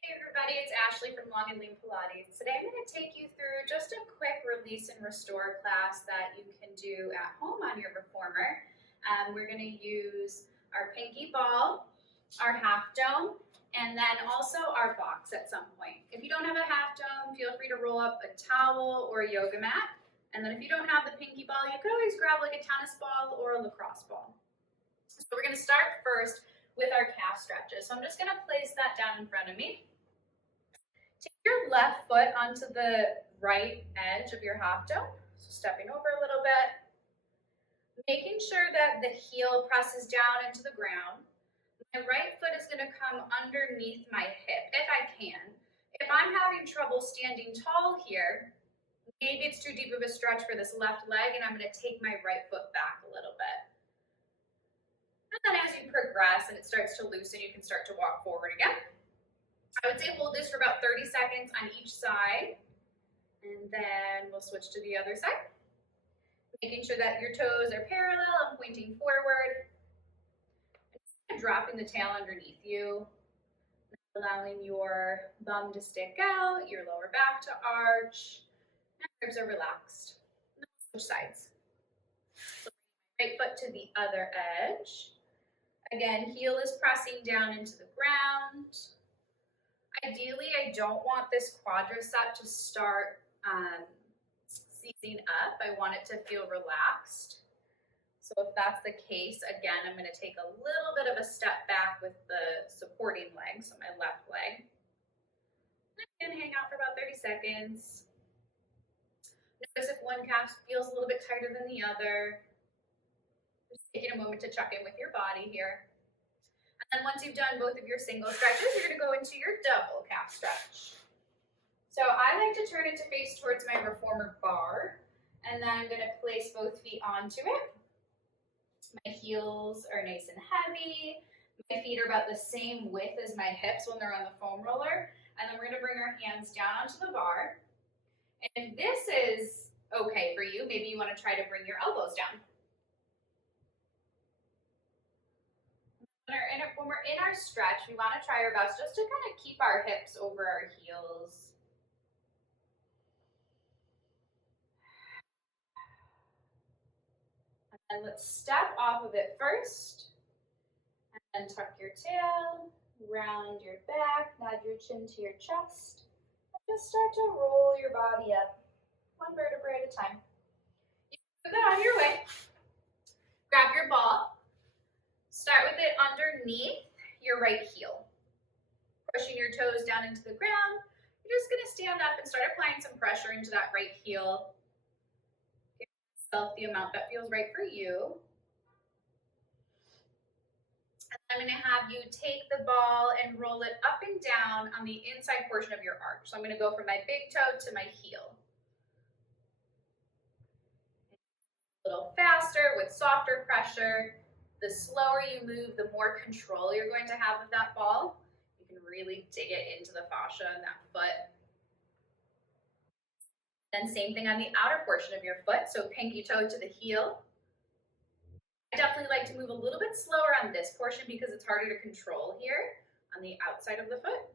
Hey everybody, it's Ashley from Long and Lean Pilates. Today I'm going to take you through just a quick release and restore class that you can do at home on your reformer. We're going to use our pinky ball, our half dome, and then also our box at some point. If you don't have a half dome, feel free to roll up a towel or a yoga mat. And then if you don't have the pinky ball, you could always grab like a tennis ball or a lacrosse ball. So we're going to start first with our calf stretches. So I'm just going to place that down in front of me. Take your left foot onto the right edge of your half dome, so stepping over a little bit, making sure that the heel presses down into the ground. My right foot is going to come underneath my hip, if I can. If I'm having trouble standing tall here, maybe it's too deep of a stretch for this left leg, and I'm going to take my right foot back a little bit. And then as you progress and it starts to loosen, you can start to walk forward again. I would say hold this for about 30 seconds on each side, and then we'll switch to the other side. Making sure that your toes are parallel and pointing forward. And dropping the tail underneath you, allowing your bum to stick out, your lower back to arch, and ribs are relaxed. Switch sides. Right foot to the other edge. Again, heel is pressing down into the ground. Ideally, I don't want this quadricep to start seizing up. I want it to feel relaxed. So if that's the case, again, I'm going to take a little bit of a step back with the supporting leg, so my left leg. And hang out for about 30 seconds. Notice if one calf feels a little bit tighter than the other. Just taking a moment to check in with your body here. And once you've done both of your single stretches, you're going to go into your double calf stretch. So I like to turn it to face towards my reformer bar, and then I'm going to place both feet onto it. My heels are nice and heavy. My feet are about the same width as my hips when they're on the foam roller. And then we're going to bring our hands down onto the bar. And if this is okay for you, maybe you want to try to bring your elbows down. When we're in our stretch, we want to try our best just to kind of keep our hips over our heels. And then let's step off of it first. And then tuck your tail, round your back, nod your chin to your chest. And just start to roll your body up, one vertebrae at a time. You can do that on your way. Grab your ball. Start with it underneath your right heel. Pushing your toes down into the ground. You're just going to stand up and start applying some pressure into that right heel. Give yourself the amount that feels right for you. And I'm going to have you take the ball and roll it up and down on the inside portion of your arch. So I'm going to go from my big toe to my heel. A little faster with softer pressure. The slower you move, the more control you're going to have of that ball. You can really dig it into the fascia in that foot. Then same thing on the outer portion of your foot, so pinky toe to the heel. I definitely like to move a little bit slower on this portion because it's harder to control here on the outside of the foot.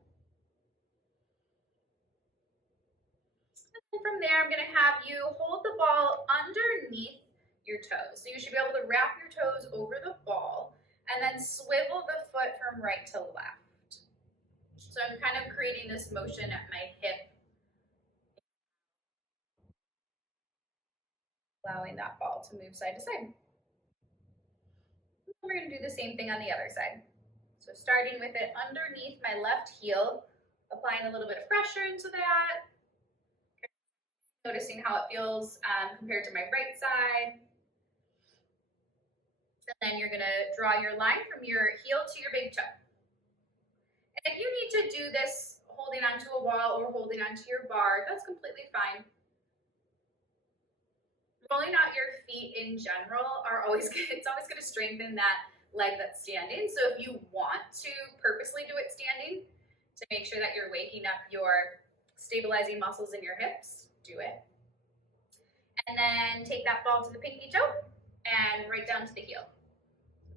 And then from there, I'm going to have you hold the ball underneath your toes. So you should be able to wrap your toes over the ball and then swivel the foot from right to left. So I'm kind of creating this motion at my hip, allowing that ball to move side to side. And we're going to do the same thing on the other side. So starting with it underneath my left heel, applying a little bit of pressure into that, noticing how it feels compared to my right side. And then you're going to draw your line from your heel to your big toe. And if you need to do this holding onto a wall or holding onto your bar, that's completely fine. Rolling out your feet in general are always good. It's always going to strengthen that leg that's standing. So if you want to purposely do it standing to make sure that you're waking up your stabilizing muscles in your hips, do it. And then take that ball to the pinky toe and right down to the heel.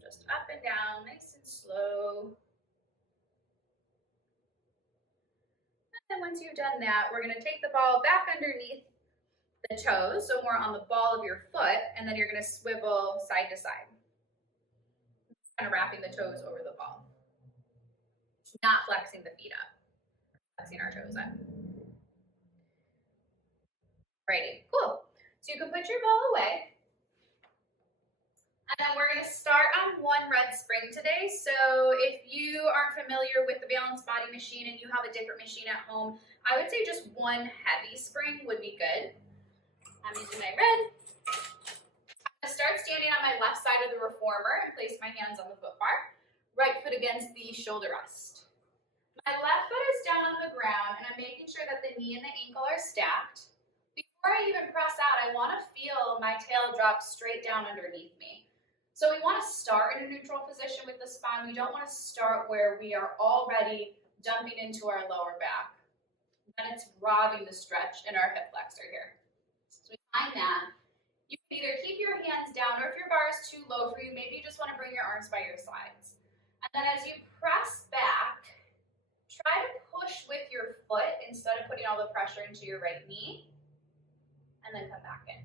Just up and down, nice and slow. And once you've done that, we're gonna take the ball back underneath the toes, so more on the ball of your foot, and then you're gonna swivel side to side. Kind of wrapping the toes over the ball. Not flexing the feet up, flexing our toes up. Righty, cool. So you can put your ball away. And then we're gonna start on one red spring today. So if you aren't familiar with the Balance Body machine and you have a different machine at home, I would say just one heavy spring would be good. I'm using my red. I'm gonna start standing on my left side of the reformer and place my hands on the foot bar. Right foot against the shoulder rest. My left foot is down on the ground and I'm making sure that the knee and the ankle are stacked. Before I even press out, I want to feel my tail drop straight down underneath me. So we want to start in a neutral position with the spine. We don't want to start where we are already dumping into our lower back. Then it's robbing the stretch in our hip flexor here. So we find that. You can either keep your hands down, or if your bar is too low for you, maybe you just want to bring your arms by your sides. And then as you press back, try to push with your foot instead of putting all the pressure into your right knee. And then come back in.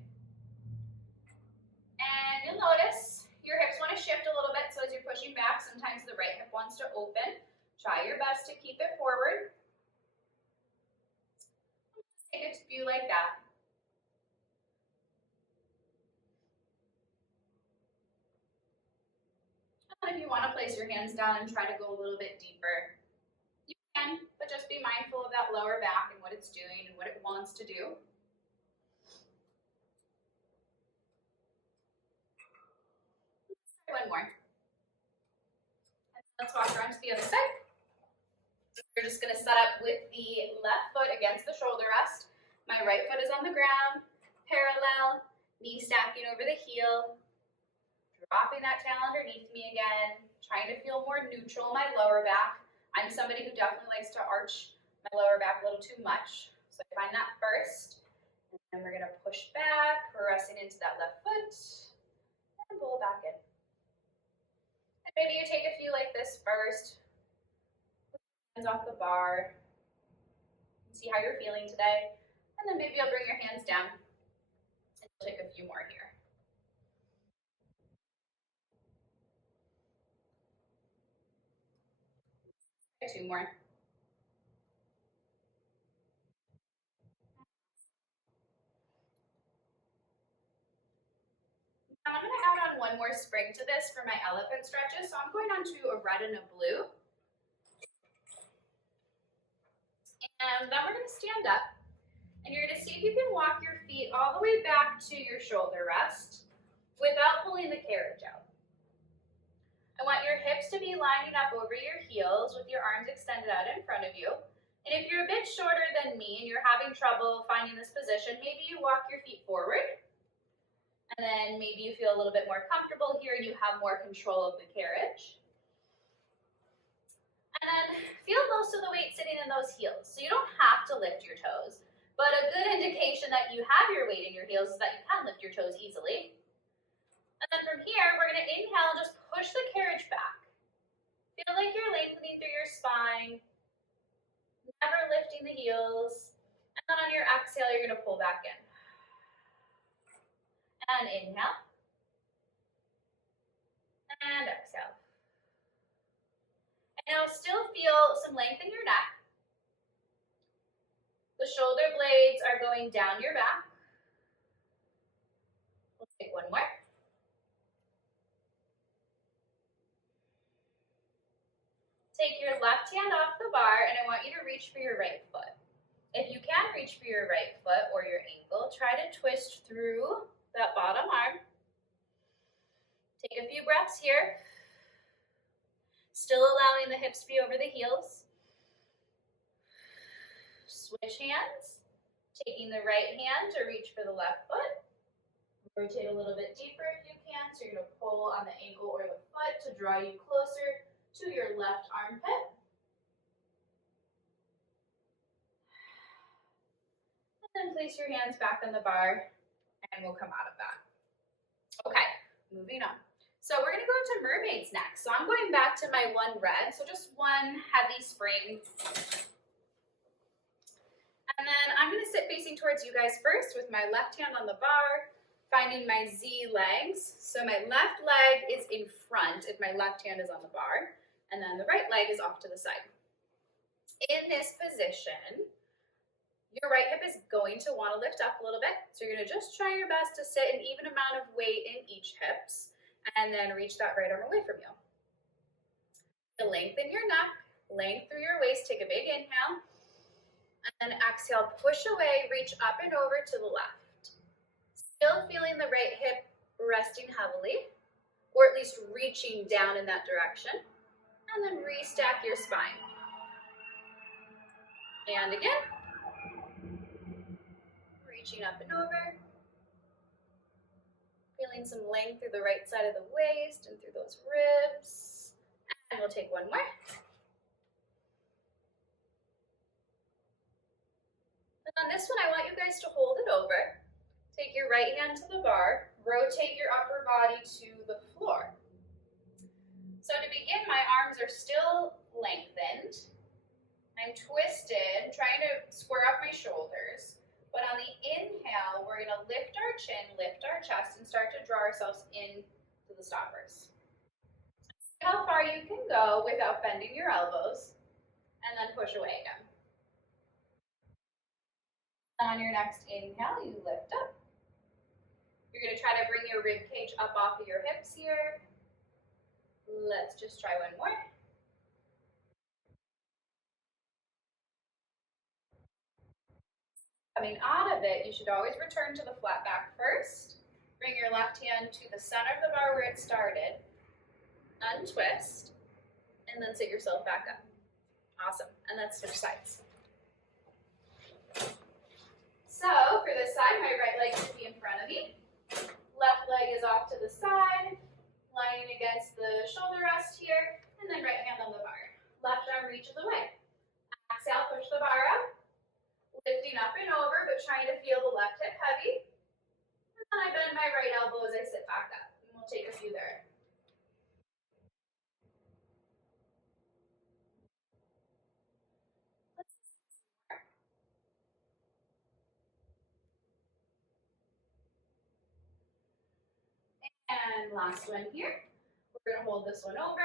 And you'll notice your hips want to shift a little bit, so as you're pushing back, sometimes the right hip wants to open. Try your best to keep it forward. Take a few like that. And if you want to place your hands down and try to go a little bit deeper, you can, but just be mindful of that lower back and what it's doing and what it wants to do. One more. Let's walk around to the other side. We're just going to set up with the left foot against the shoulder rest. My right foot is on the ground, parallel, knee stacking over the heel, dropping that tail underneath me again, trying to feel more neutral in my lower back. I'm somebody who definitely likes to arch my lower back a little too much, so I find that first. And then we're going to push back, pressing into that left foot, and pull it back in. Maybe you take a few like this first. Hands off the bar. See how you're feeling today. And then maybe you'll bring your hands down and take a few more here. Two more. I'm going to add on one more spring to this for my elephant stretches. So I'm going on to a red and a blue. And then we're going to stand up. And you're going to see if you can walk your feet all the way back to your shoulder rest without pulling the carriage out. I want your hips to be lining up over your heels with your arms extended out in front of you. And if you're a bit shorter than me and you're having trouble finding this position, maybe you walk your feet forward. And then maybe you feel a little bit more comfortable here and you have more control of the carriage. And then feel most of the weight sitting in those heels. So you don't have to lift your toes, but a good indication that you have your weight in your heels is that you can lift your toes easily. And then from here, we're going to inhale and just push the carriage back. Feel like you're lengthening through your spine, never lifting the heels. And then on your exhale, you're going to pull back in. And inhale. And exhale. And now still feel some length in your neck. The shoulder blades are going down your back. We'll take one more. Take your left hand off the bar and I want you to reach for your right foot. If you can reach for your right foot or your ankle, try to twist through that bottom arm. Take a few breaths here. Still allowing the hips to be over the heels. Switch hands. Taking the right hand to reach for the left foot. Rotate a little bit deeper if you can. So you're going to pull on the ankle or the foot to draw you closer to your left armpit. And then place your hands back on the bar and we'll come out of that. Okay, moving on. So we're going to go into mermaids next. So I'm going back to my one red, so just one heavy spring. And then I'm gonna sit facing towards you guys first with my left hand on the bar, finding my Z legs. So my left leg is in front if my left hand is on the bar, and then the right leg is off to the side. In this position, your right hip is going to want to lift up a little bit. So you're going to just try your best to sit an even amount of weight in each hips and then reach that right arm away from you. Lengthen your neck, length through your waist, take a big inhale, and then exhale, push away, reach up and over to the left. Still feeling the right hip resting heavily, or at least reaching down in that direction, and then restack your spine. And again, reaching up and over, feeling some length through the right side of the waist and through those ribs. And we'll take one more. And on this one, I want you guys to hold it over. Take your right hand to the bar, rotate your upper body to the floor. So to begin, my arms are still lengthened. I'm twisted, trying to square up my shoulders. But on the inhale, we're going to lift our chin, lift our chest, and start to draw ourselves into the stoppers. See how far you can go without bending your elbows, and then push away again. On your next inhale, you lift up. You're going to try to bring your rib cage up off of your hips here. Let's just try one more. Coming out of it, you should always return to the flat back first. Bring your left hand to the center of the bar where it started. Untwist, and then sit yourself back up. Awesome, and then switch sides. So for this side, my right leg should be in front of me. Left leg is off to the side, lying against the shoulder rest here, and then right hand on the bar. Left arm reaches away. Exhale, push the bar up. Lifting up and over, but trying to feel the left hip heavy. And then I bend my right elbow as I sit back up. And we'll take a few there. And last one here. We're going to hold this one over.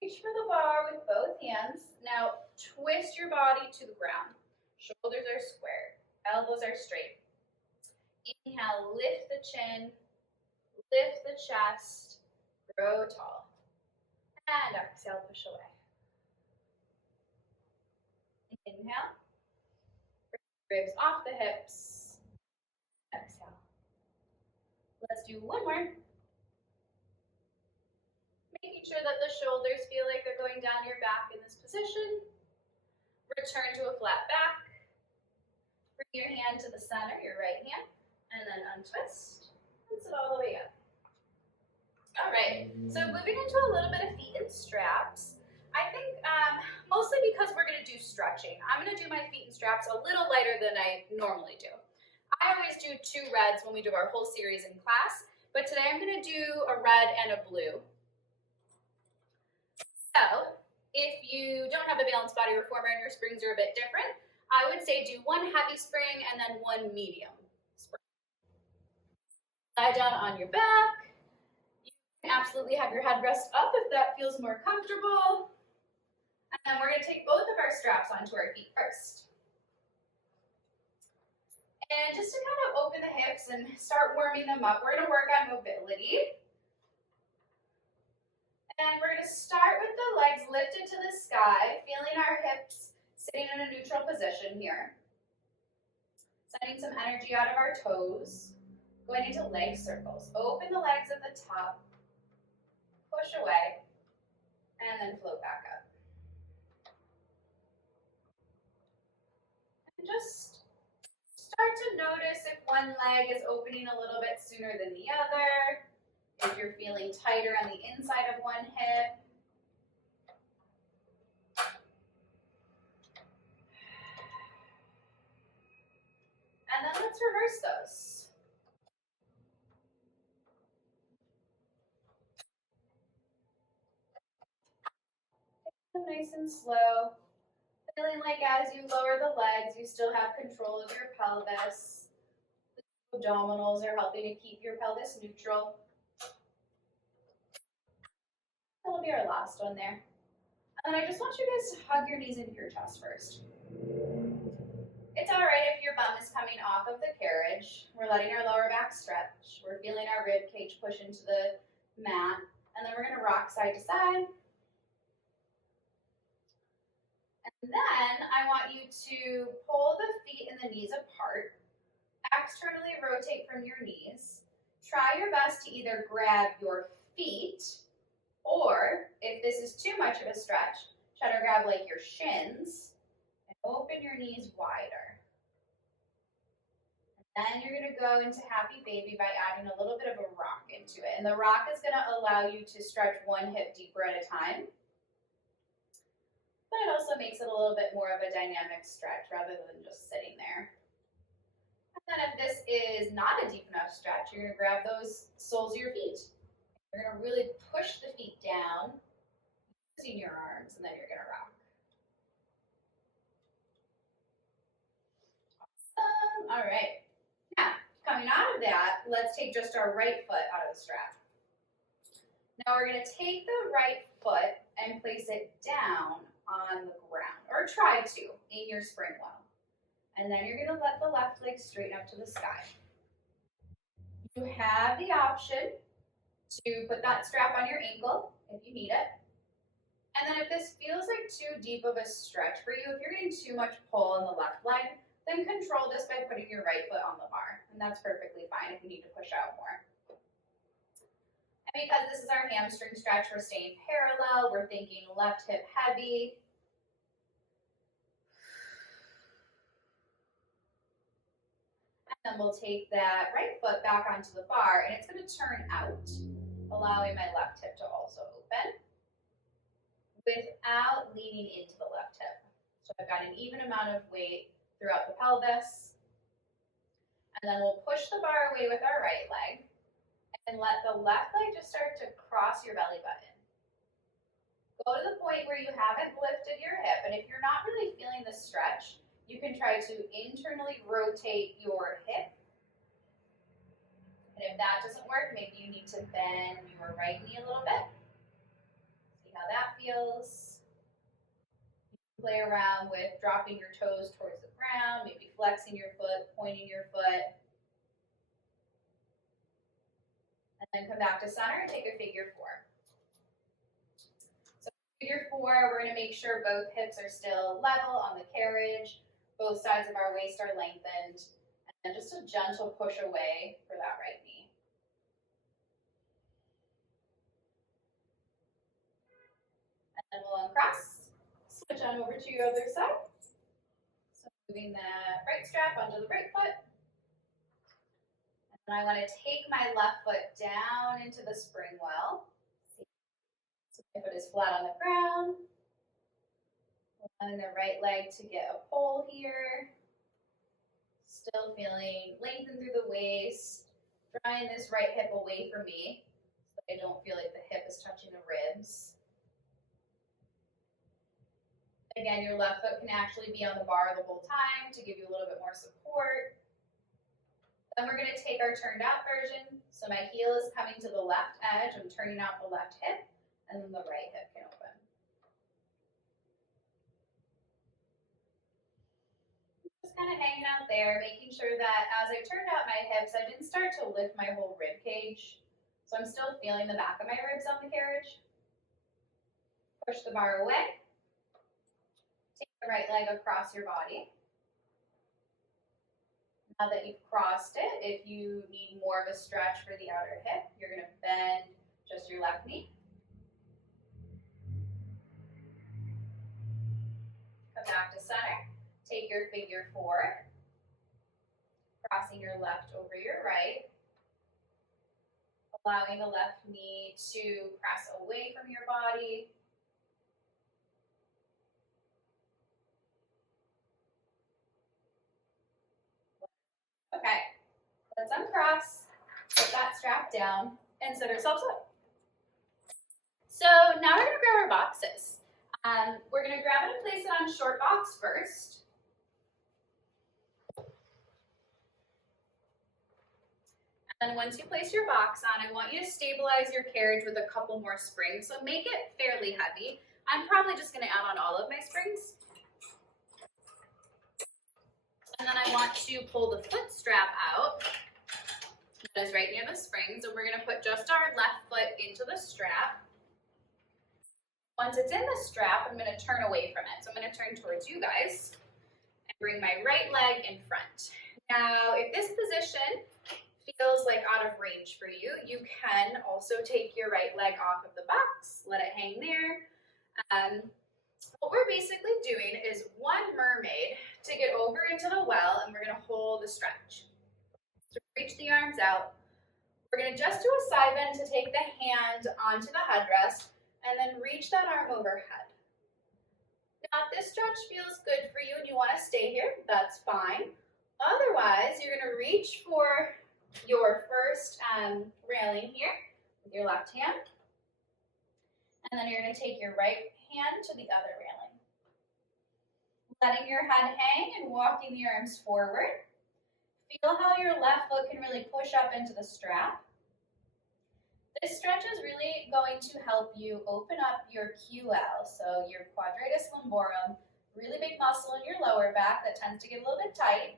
Reach for the bar with both hands. Now twist your body to the ground. Shoulders are squared. Elbows are straight. Inhale, lift the chin, lift the chest, grow tall. And exhale, push away. Inhale, ribs off the hips. Exhale. Let's do one more. Making sure that the shoulders feel like they're going down your back in this position. Return to a flat back. Bring your hand to the center, your right hand, and then untwist and sit all the way up. All right, so moving into a little bit of feet and straps. I think mostly because we're going to do stretching. I'm going to do my feet and straps a little lighter than I normally do. I always do 2 reds when we do our whole series in class, but today I'm going to do a red and a blue. So if you don't have a balanced body reformer and your springs are a bit different, I would say do 1 heavy spring and then 1 medium spring. Lie down on your back. Absolutely have your head rest up if that feels more comfortable. And then we're going to take both of our straps onto our feet first. And just to kind of open the hips and start warming them up, we're going to work on mobility. And we're going to start with the legs lifted to the sky, feeling our hips sitting in a neutral position here. Sending some energy out of our toes. Going into leg circles. Open the legs at the top. Push away, and then float back up. And just start to notice if one leg is opening a little bit sooner than the other, if you're feeling tighter on the inside of one hip. And then let's reverse those. Nice and slow. Feeling like as you lower the legs, you still have control of your pelvis. The abdominals are helping to keep your pelvis neutral. That'll be our last one there. And then I just want you guys to hug your knees into your chest first. It's all right if your bum is coming off of the carriage. We're letting our lower back stretch. We're feeling our rib cage push into the mat. And then we're going to rock side to side. And then I want you to pull the feet and the knees apart. Externally rotate from your knees. Try your best to either grab your feet, or if this is too much of a stretch, try to grab like your shins and open your knees wider. Then you're going to go into happy baby by adding a little bit of a rock into it. And the rock is going to allow you to stretch one hip deeper at a time. But it also makes it a little bit more of a dynamic stretch rather than just sitting there. And then if this is not a deep enough stretch, you're going to grab those soles of your feet. You're going to really push the feet down using your arms, and then you're going to rock. Awesome. All right. Now, coming out of that, let's take just our right foot out of the strap. Now we're going to take the right foot and place it down on the ground, or try to, in your spring well. And then you're going to let the left leg straighten up to the sky. You have the option to put that strap on your ankle if you need it. And then if this feels like too deep of a stretch for you, if you're getting too much pull on the left leg, then control this by putting your right foot on the bar. And that's perfectly fine if you need to push out more. And because this is our hamstring stretch, we're staying parallel. We're thinking left hip heavy. And then we'll take that right foot back onto the bar, and it's going to turn out, allowing my left hip to also open without leaning into the left hip. So I've got an even amount of weight throughout the pelvis. And then we'll push the bar away with our right leg and let the left leg just start to cross your belly button. Go to the point where you haven't lifted your hip, and if you're not really feeling the stretch, you can try to internally rotate your hip. And if that doesn't work, maybe you need to bend your right knee a little bit. See how that feels. Play around with dropping your toes towards the ground, maybe flexing your foot, pointing your foot. And then come back to center and take a figure four. So figure four, we're going to make sure both hips are still level on the carriage, both sides of our waist are lengthened, and then just a gentle push away for that right knee. And then we'll uncross. Switch on over to your other side. So moving that right strap onto the right foot. And then I want to take my left foot down into the spring well. So my foot is flat on the ground. Allowing the right leg to get a pull here. Still feeling lengthened through the waist. Drawing this right hip away from me so that I don't feel like the hip is touching the ribs. Again, your left foot can actually be on the bar the whole time to give you a little bit more support. Then we're going to take our turned out version. So my heel is coming to the left edge. I'm turning out the left hip, and then the right hip can open. Just kind of hanging out there, making sure that as I turned out my hips, I didn't start to lift my whole rib cage. So I'm still feeling the back of my ribs on the carriage. Push the bar away. Take the right leg across your body. Now that you've crossed it, if you need more of a stretch for the outer hip, you're going to bend just your left knee. Come back to center. Take your figure four. Crossing your left over your right. Allowing the left knee to press away from your body. Okay, let's uncross, put that strap down, and set ourselves up. So now we're going to grab our boxes. We're going to grab it and place it on on short box first. And then once you place your box on, I want you to stabilize your carriage with a couple more springs. So make it fairly heavy. I'm probably just gonna add on all of my springs. And then I want to pull the foot strap out. That is right near the springs. And we're gonna put just our left foot into the strap. Once it's in the strap, I'm gonna turn away from it. So I'm gonna turn towards you guys and bring my right leg in front. Now, if this position feels like out of range for you, you can also take your right leg off of the box, let it hang there. What we're basically doing is one mermaid to get over into the well, and we're gonna hold the stretch. So reach the arms out. We're gonna just do a side bend to take the hand onto the headrest, and then reach that arm overhead. Now, if this stretch feels good for you and you wanna stay here, that's fine. Otherwise, you're gonna reach for your first railing here with your left hand. And then you're gonna take your right hand to the other railing. Letting your head hang and walking the arms forward. Feel how your left foot can really push up into the strap. This stretch is really going to help you open up your QL, so your quadratus lumborum, really big muscle in your lower back that tends to get a little bit tight.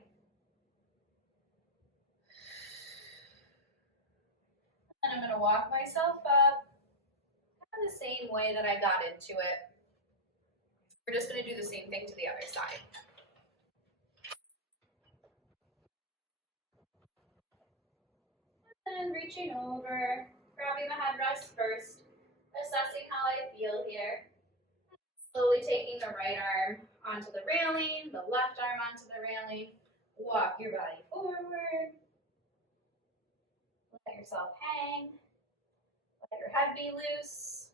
And I'm going to walk myself up kind of the same way that I got into it. We're just going to do the same thing to the other side. And reaching over, grabbing the headrest first, assessing how I feel here. Slowly taking the right arm onto the railing, the left arm onto the railing. Walk your body forward. Let yourself hang. Let your head be loose.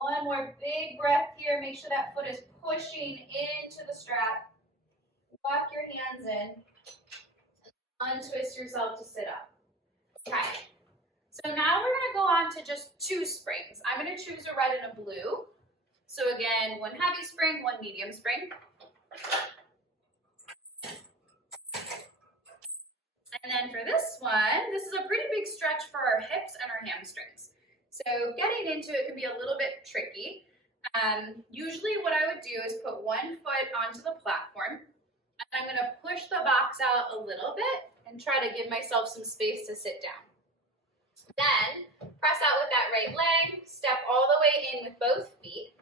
One more big breath here. Make sure that foot is pushing into the strap. Walk your hands in. Untwist yourself to sit up. Okay. So now we're going to go on to just 2 springs. I'm going to choose a red and a blue. So again, one heavy spring, one medium spring. And then for this one, this is a pretty big stretch for our hips and our hamstrings. So getting into it can be a little bit tricky. Usually what I would do is put one foot onto the platform, and I'm going to push the box out a little bit and try to give myself some space to sit down. Then press out with that right leg, step all the way in with both feet.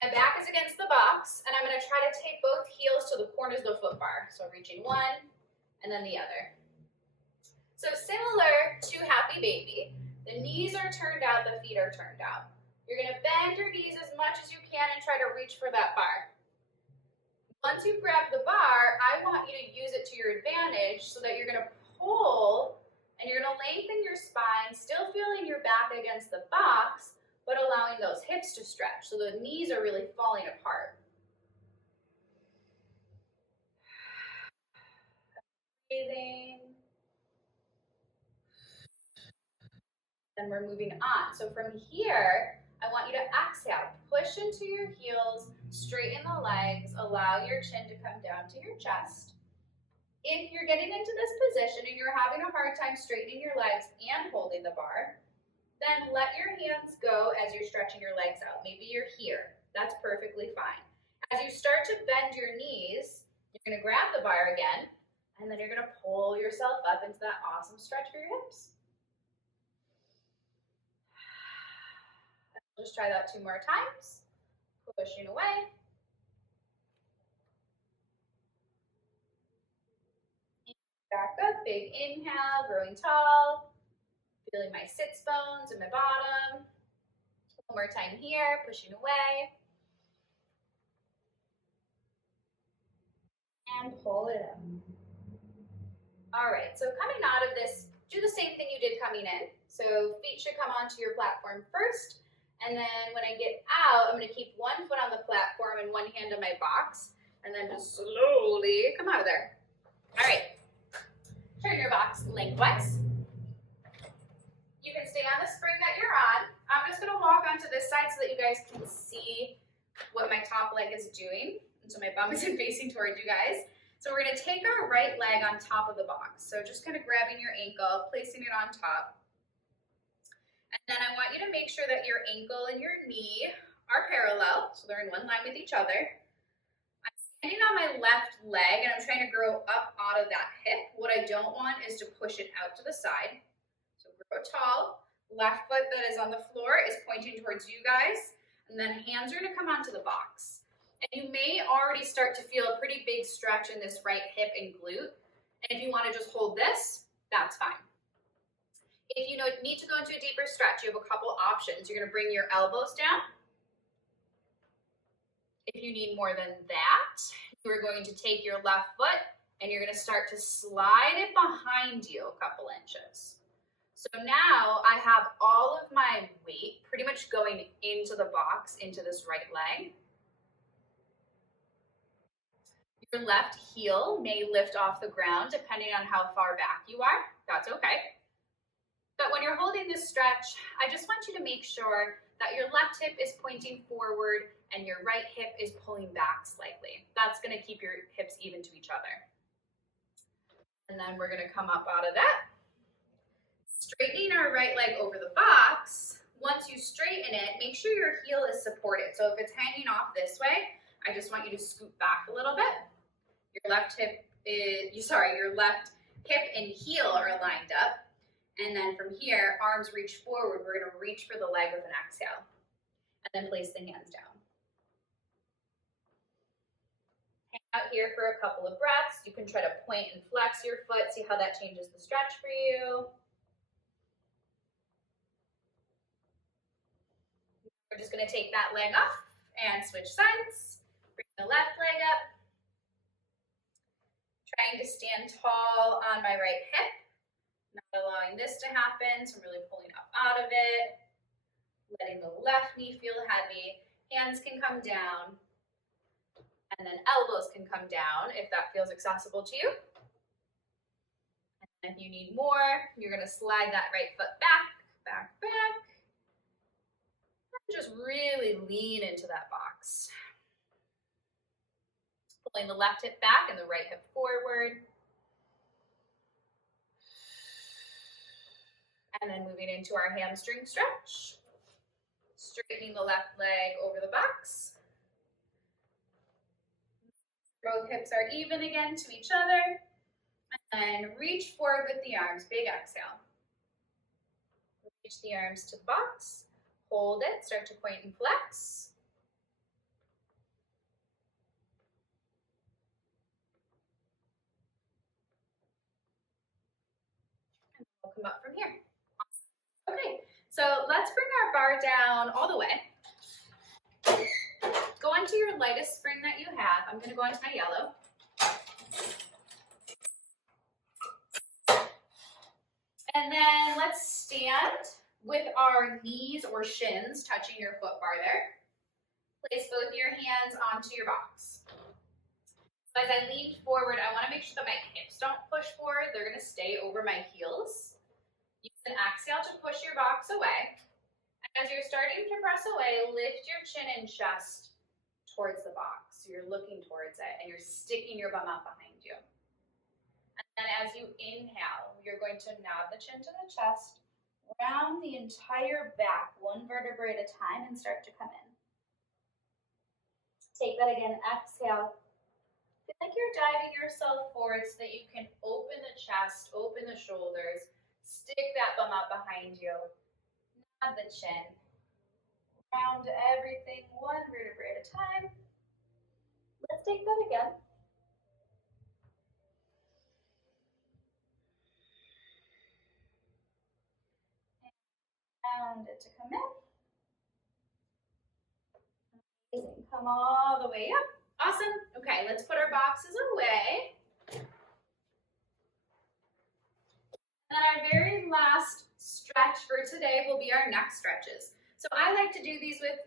My back is against the box, and I'm going to try to take both heels to the corners of the foot bar. So reaching one and then the other. So similar to Happy Baby, the knees are turned out, the feet are turned out. You're going to bend your knees as much as you can and try to reach for that bar. Once you grab the bar, I want you to use it to your advantage so that you're going to pull and you're going to lengthen your spine, still feeling your back against the box, but allowing those hips to stretch so the knees are really falling apart. Breathing. Then we're moving on. So from here, I want you to exhale. Push into your heels, straighten the legs, allow your chin to come down to your chest. If you're getting into this position and you're having a hard time straightening your legs and holding the bar, then let your hands go as you're stretching your legs out. Maybe you're here. That's perfectly fine. As you start to bend your knees, you're going to grab the bar again, and then you're going to pull yourself up into that awesome stretch for your hips. Just try that 2 more times. Pushing away. Back up, big inhale, growing tall. Feeling my sits bones and my bottom. One more time here, pushing away. And pull it up. All right, so coming out of this, do the same thing you did coming in. So feet should come onto your platform first. And then when I get out, I'm going to keep one foot on the platform and one hand on my box. And then just slowly come out of there. All right. Turn your box lengthwise. onto this side so that you guys can see what my top leg is doing. And so my bum isn't facing towards you guys. So we're gonna take our right leg on top of the box. So just kind of grabbing your ankle, placing it on top. And then I want you to make sure that your ankle and your knee are parallel, so they're in one line with each other. I'm standing on my left leg and I'm trying to grow up out of that hip. What I don't want is to push it out to the side. So grow tall. Left foot that is on the floor is pointing towards you guys, and then hands are gonna come onto the box. And you may already start to feel a pretty big stretch in this right hip and glute. And if you wanna just hold this, that's fine. If you need to go into a deeper stretch, you have a couple options. You're gonna bring your elbows down. If you need more than that, you're going to take your left foot and you're gonna start to slide it behind you a couple inches. So now I have all of my weight pretty much going into the box, into this right leg. Your left heel may lift off the ground depending on how far back you are. That's okay. But when you're holding this stretch, I just want you to make sure that your left hip is pointing forward and your right hip is pulling back slightly. That's gonna keep your hips even to each other. And then we're gonna come up out of that. Straightening our right leg over the box. Once you straighten it, make sure your heel is supported. So if it's hanging off this way, I just want you to scoot back a little bit. Your left hip and heel are lined up. And then from here, arms reach forward. We're gonna reach for the leg with an exhale. And then place the hands down. Hang out here for a couple of breaths. You can try to point and flex your foot, see how that changes the stretch for you. We're just gonna take that leg off and switch sides. Bring the left leg up. Trying to stand tall on my right hip. Not allowing this to happen, so I'm really pulling up out of it. Letting the left knee feel heavy. Hands can come down. And then elbows can come down if that feels accessible to you. And if you need more, you're gonna slide that right foot back, back, back. Just really lean into that box. Pulling the left hip back and the right hip forward. And then moving into our hamstring stretch. Straightening the left leg over the box. Both hips are even again to each other. And then reach forward with the arms, big exhale. Reach the arms to the box. Hold it, start to point and flex. And we'll come up from here. Awesome. Okay, so let's bring our bar down all the way. Go onto your lightest spring that you have. I'm gonna go onto my yellow. And then let's stand with our knees or shins touching your foot bar there. Place both your hands onto your box. So as I lean forward, I wanna make sure that my hips don't push forward. They're gonna stay over my heels. Use an exhale to push your box away. And as you're starting to press away, lift your chin and chest towards the box. So you're looking towards it and you're sticking your bum up behind you. And then as you inhale, you're going to nod the chin to the chest, round the entire back, one vertebrae at a time, and start to come in. Take that again, exhale. Feel like you're diving yourself forward so that you can open the chest, open the shoulders, stick that bum up behind you, nod the chin, round everything one vertebrae at a time. Let's take that again. Round it to come in. Amazing. Come all the way up. Awesome. Okay, let's put our boxes away. And then our very last stretch for today will be our neck stretches. So I like to do these with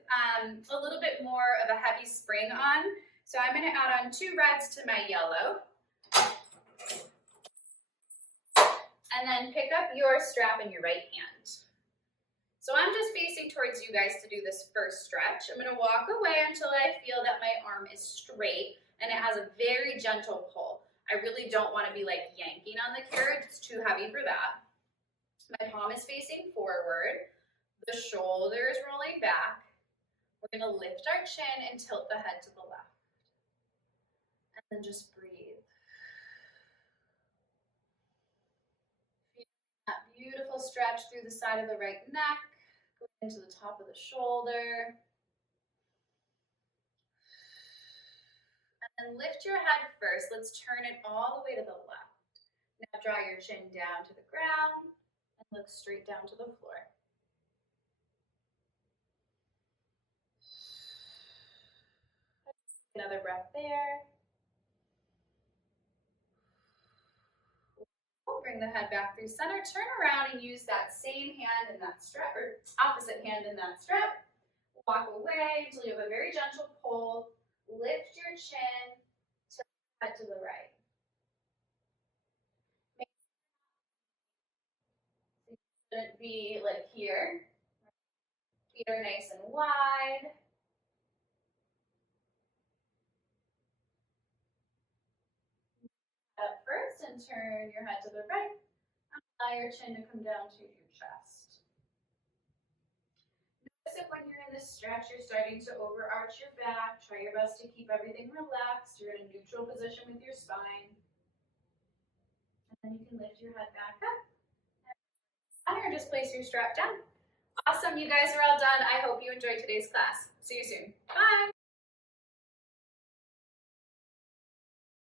a little bit more of a heavy spring on. So I'm going to add on 2 reds to my yellow. And then pick up your strap in your right hand. So I'm just facing towards you guys to do this first stretch. I'm gonna walk away until I feel that my arm is straight and it has a very gentle pull. I really don't wanna be like yanking on the carriage, it's too heavy for that. My palm is facing forward, the shoulder is rolling back. We're gonna lift our chin and tilt the head to the left. And then just breathe. That beautiful stretch through the side of the right neck, going into the top of the shoulder. And then lift your head first. Let's turn it all the way to the left. Now draw your chin down to the ground and look straight down to the floor. Another breath there. Bring the head back through center. Turn around and use that same hand in that strap, or opposite hand in that strap. Walk away until you have a very gentle pull. Lift your chin, tilt your head to the right. It shouldn't be like here. Feet are nice and wide. Head up first and turn your head to the right. Allow your chin to come down to your chest. Notice if when you're in this stretch, you're starting to overarch your back. Try your best to keep everything relaxed. You're in a neutral position with your spine. And then you can lift your head back up. And just place your strap down. Awesome, you guys are all done. I hope you enjoyed today's class. See you soon. Bye.